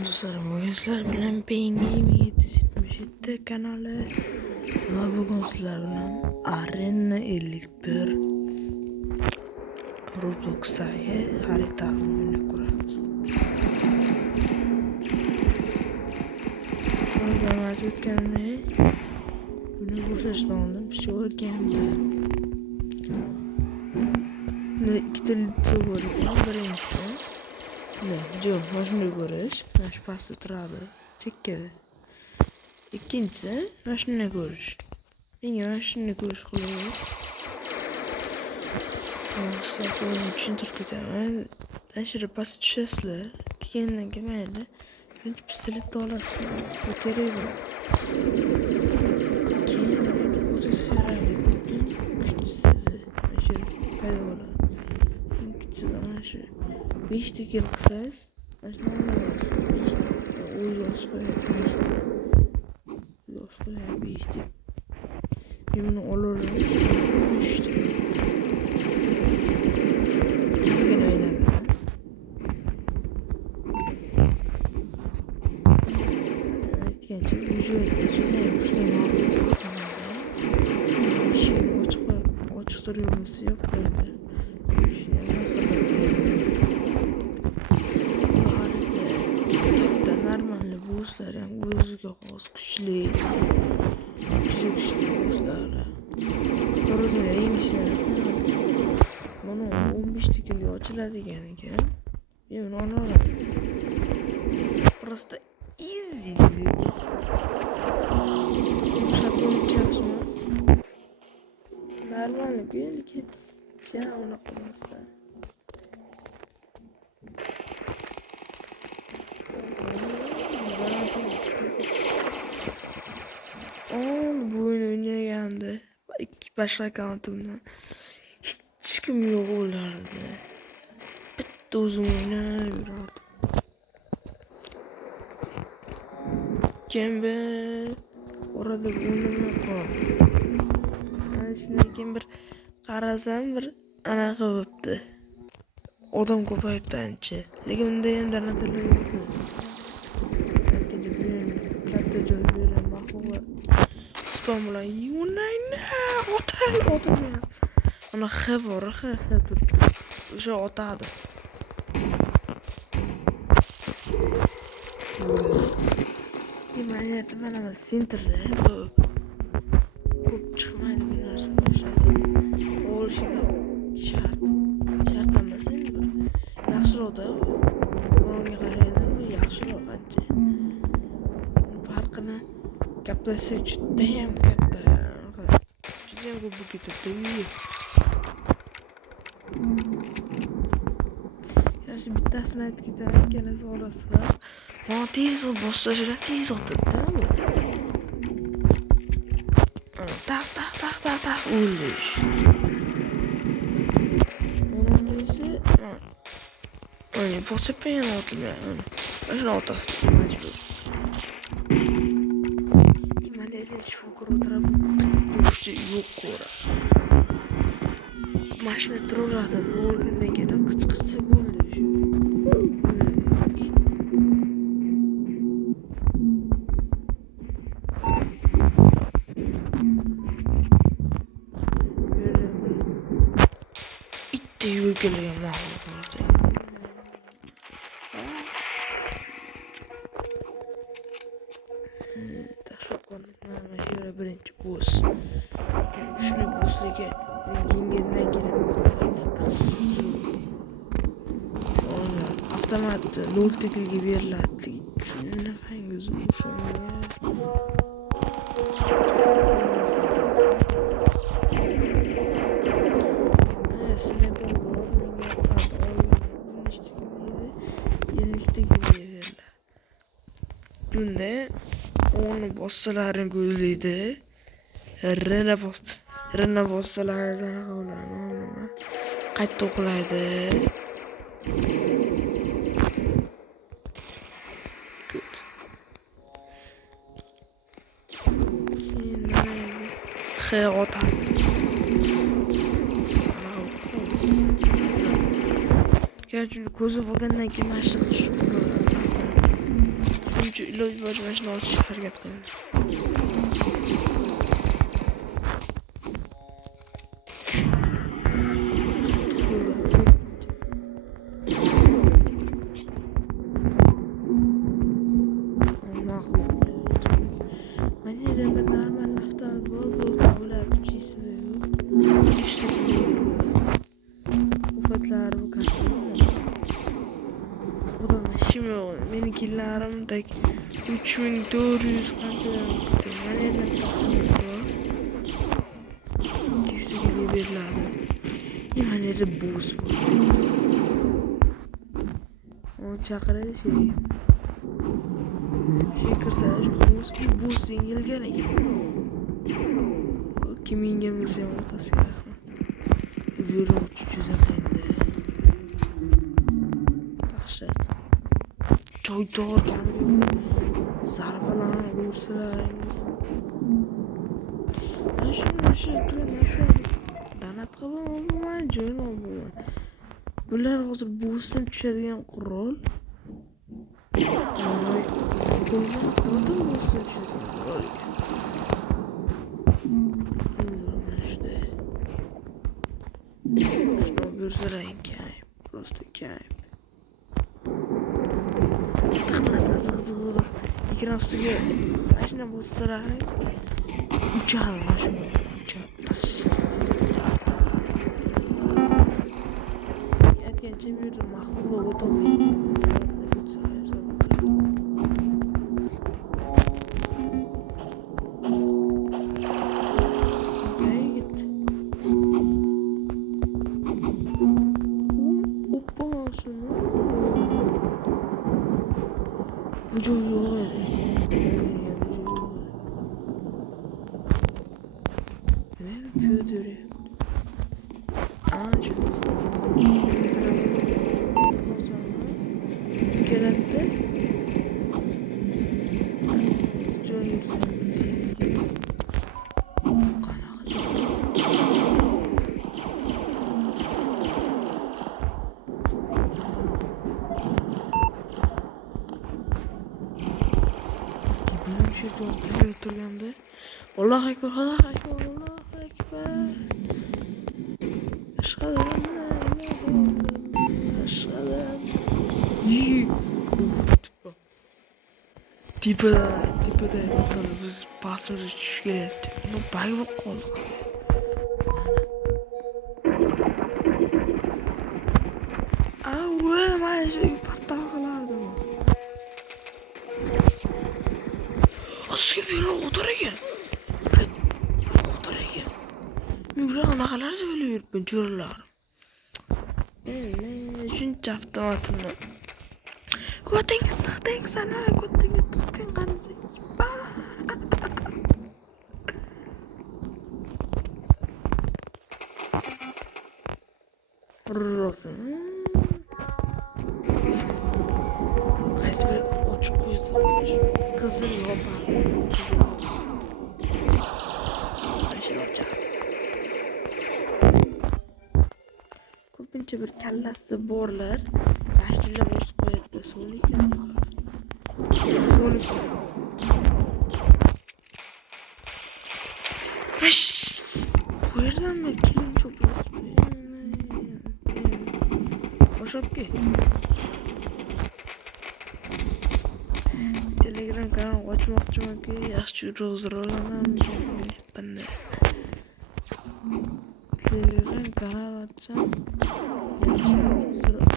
Dostlarım, bugün sizler bilen Pengin 777 kanalı ve bugün sizler bilen Arena 51 Roblox'tagi harita oyununu kuramiz. O'rganib o'tganimda buni boshlashdan oldin shu o'rgandim. Ikkita litse bor ekan, birinchisi Joe, mana shunday ko'rish, mana shu pastda turadi, chekkada. Ikkinchisi, mana shunday ko'rish. Menga mana shunday ko'rish qiladi. Sizlarga tushuntirib ketaman. Ashira pastga tushasizlar, keyin mayli, birinchi pistoletni olasizlar, bu kerak bo'ladi. Keyin o'zingiz yararli bo'lgan kuchlisi mana shu paydo bo'ladi. Eng kuchsiz mana shu 5 ta kill qilsangiz, mana shu olasiz. 5 ta. O'yinga qo'yadi 5 ta. Yo'q qo'yadi 5 ta. Men buni olaman. 3 ta. Ozgina o'ynadi. Aytgancha, bu joyda so'zlar kuchli ma'lumot hisoblanadi. Eshikni ochiq turganisi yo'q qo'yadi. Bosslar ham o'ziga xos kuchli bosslar. Ko'rasizlar, yengishlar hammasi. Mana 15 ta killga ochiladigan ekan. Men buni olaman. Просто easy. Shotgun chaqishmas. Normalku, lekin yana unaqa emasda. Bu oyunu o'ynaganimda ikki boshqa akkauntimdan hech kim yo'q bo'lardi. Bitta o'zim o'ynab yurardim. Keyin orada o'ynamay qoldim. Mana shundan keyin bir qarasam, bir anaqa bo'libdi. Odam ko'payibdi ancha. Lekin unda ham donatorlar yo'q. Katta joy bergan mahluqlar spam bilan yunayni otadi. Ana xabar turibdi. O'sha otadi. Mana sentrda ko'p chiqmaydi bu narsa. Olishim shart emas endi bir yaxshiroqda. Bunga qaraganda bu yaxshiroq ancha. Farqini gaplashsak juda ham katta. Juda ham ko'p ketadi. Yaxshi bittasini aytib ketaman, ikkalasi orasida. Mana tez boshlashlar tez otibdi. Tak o'lish. Mana esa Ay, bosib ham otilmaydi. Mana otasi majbur. Shifokor o'tirib turishni yo'q ko'ra. Mashina turaveradi, o'lgandan keyin qichqirsa bo'ldi shu. Itda yugurgan mahluqlar. Birinchi boss. Kuchli bosslarga yengildan keyin avtomat 0 tikilga beriladi. Shunaqangiz o'shanga. Mana sniper bor, menga yoqadi. Nechta tikilga 50 tikilga beriladi. Bunda onu bossalarini ko'zlaydi. Rena bossalardan qoladi. Qayta o'qlaydi. Keyin otadi. Gerçi ko'zi bo'lgandan keyin mashq qilish iloji boricha mashina olishga harakat qilaman. Menikillarim tak 3400 qancha mana yerdan taxmin bor. Dizga beriladi. Mana yerda bus bor. Onu chaqiradi şey kirsa bus yengilgan ekan. Kim yengam bo'lsa ham otasiga rahmat. Yurib juda qiyin. Dahshat. Joydor kamiga zarbalar ursalaringiz. Shu turmasa danat qilib jo'yn olmayman. Bular hozir busdan tushadigan qurol. Qo'ldan tortib busdan tushadigan qurol ekan. Можно бюрзерайн кайф, просто кайф. Ekran ustiga mashina bo'lsalaring uchadi mashina. Aytgancha bu yerda maxluq o'tirmaydi. Joy yo'q edi. Nima piyoda keladida. Joy yo'q. Şu ortaya oturganda Allahu Ekber, Allahu Ekber, Allahu Ekber. Ashhadu an la ilaha illallah, ashhadu an Tepada motorni biz pasimiz tushish kerak deb. Buni bag bo'lib qoldik. Mana shu portal qilardim. Aslında böyle otur ekan. Nura anaqalar söylüyor ben çorlar. Shuncha avtomatimni. Ko'tinga tiqding sana, ko'tinga tiqding qancha. Rosin. Qaysi bir ochiq qo'ysa mana qizil yopadi. Ko'pincha bir kallasida borlar, mashinalar o'sib qo'yadi, so'liklar. Bu yerdanmi keyin cho'pib Oshobki. Telegram kanal ochmoqchimanki, yaxshi ro'zir olaman deb o'ylayapman. Telegram kanal ochsam yaxshi ro'zir olaman.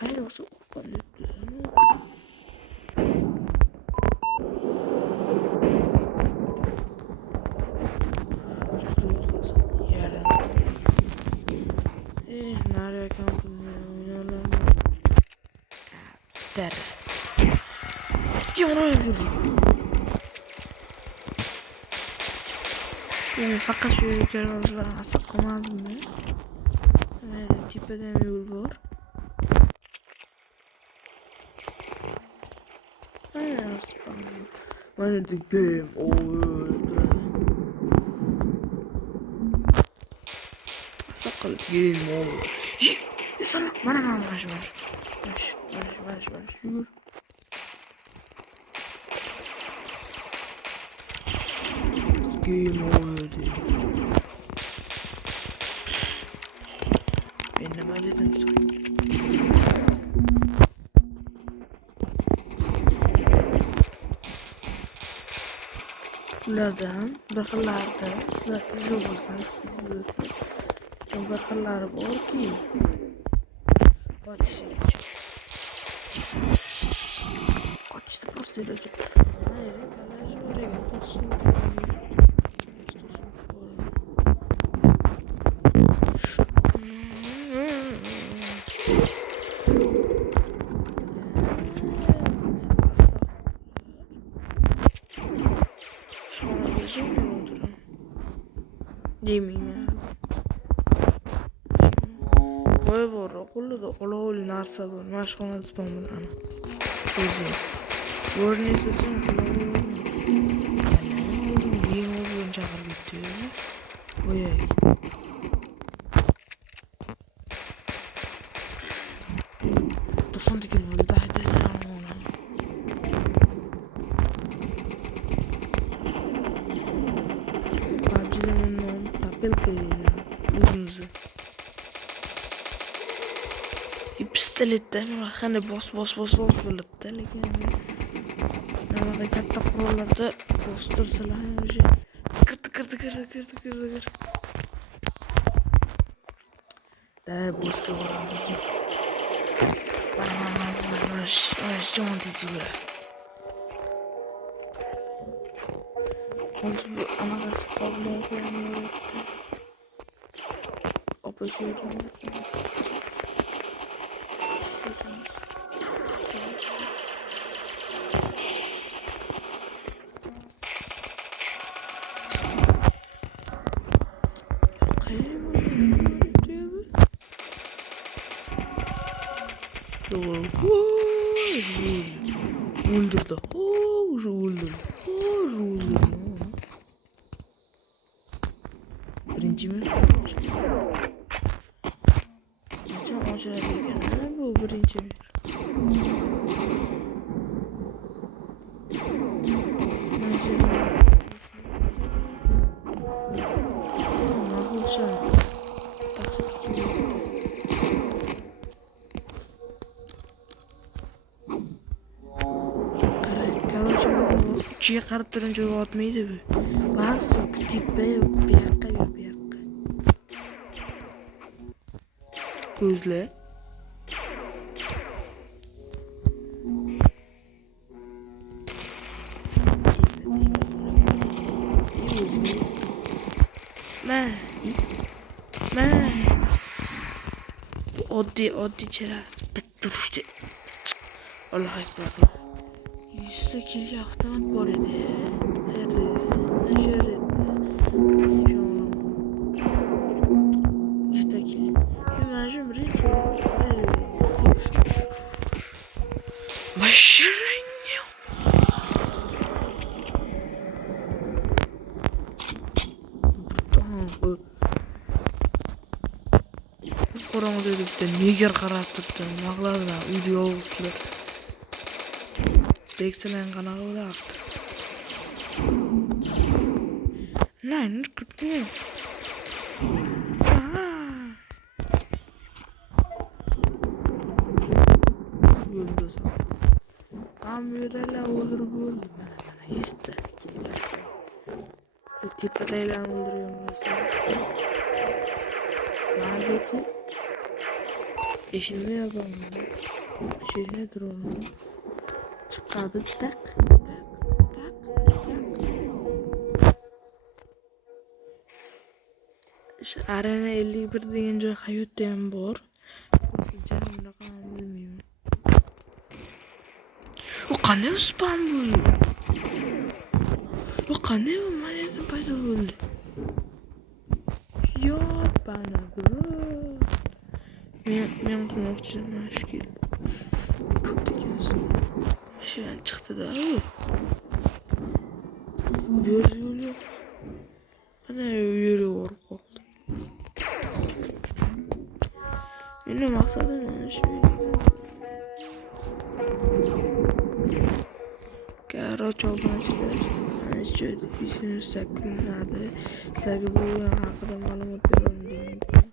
Qayerga o'sib qolyapti? Nereye kaldım ya? Oynayalım. Ders. Oraya yürüdüm. Fakat şu yukarı olsalar sıkmadım mı? Böyle tepeden yol var. Mana degim. Turadi. Asaqal degim o'g'il. Sana mana mash. Yur. Degim o'g'il. Ben nima dedim sana? Ulardan bir xillarida sizlar tuzli bo'lsangiz siz bilasiz. Bir xillari borki qochishni просто ilojim. Mana endi kalash bor ekan, to'qson Demeyeyim. Voy bor, qo'lida qo'lovli narsa bor. Mashxonada spam bilan. O'zing. Ko'rinsa sen qo'lovli. Yem bilan chaqirib ketdi. Voy. To'qson tikil bo'ldi. Hayda. O'zimizni pistoletda qani bos bo'ladi-da, lekin nima katta qurollarda bostirsalar o'sha tikir. Da boshqa boramiz. Jon tejiga. Hozir bu anaqa qolgan. Opposition. Öldürdü. Öldürdü. Birinci mi? Geçen maceradayken bu birinci mi? Nahılşan. Taksi tutuyor. Çiğ qarab turunca otmaydi bu. Bas yok tipe bu yoqqa. Ko'zla. Oddiy chara bitirishdi. Allohu akbar. 100 ta kilga avtomat bor edi. Qorong'ida debdi, neger qarab turibdi. Nima qiladilar? Uyda yolg'izlar. Reksalar qanaqa bo'lardi? Lan, kutdi. Yo'lda. Kameralar o'ldirib bo'ldi. Mana yetdi. Tepadaylar o'ldiryapmiz. Nagati eshitmay qoldim. Shunday turadi. Chiqadi tak. Shu Arena 51 degan joy hayotda ham bor. Jami raqam bilmayman. O qanday spam bo'ldi? O qanday bu ma'nosi paydo bo'ldi? Yo, bana bro. Men qilmoqchiman shekil. Ko'p degansiz. Shu chiqdi-da. Bu yerda yo'l yo'q. Qana yerga borib qoldi. Meni maqsadim mana shu edi. Garaj obunachilar, mana shu videoni 8 kunlarda sizlarga bu o'yin haqida ma'lumot beraman degan.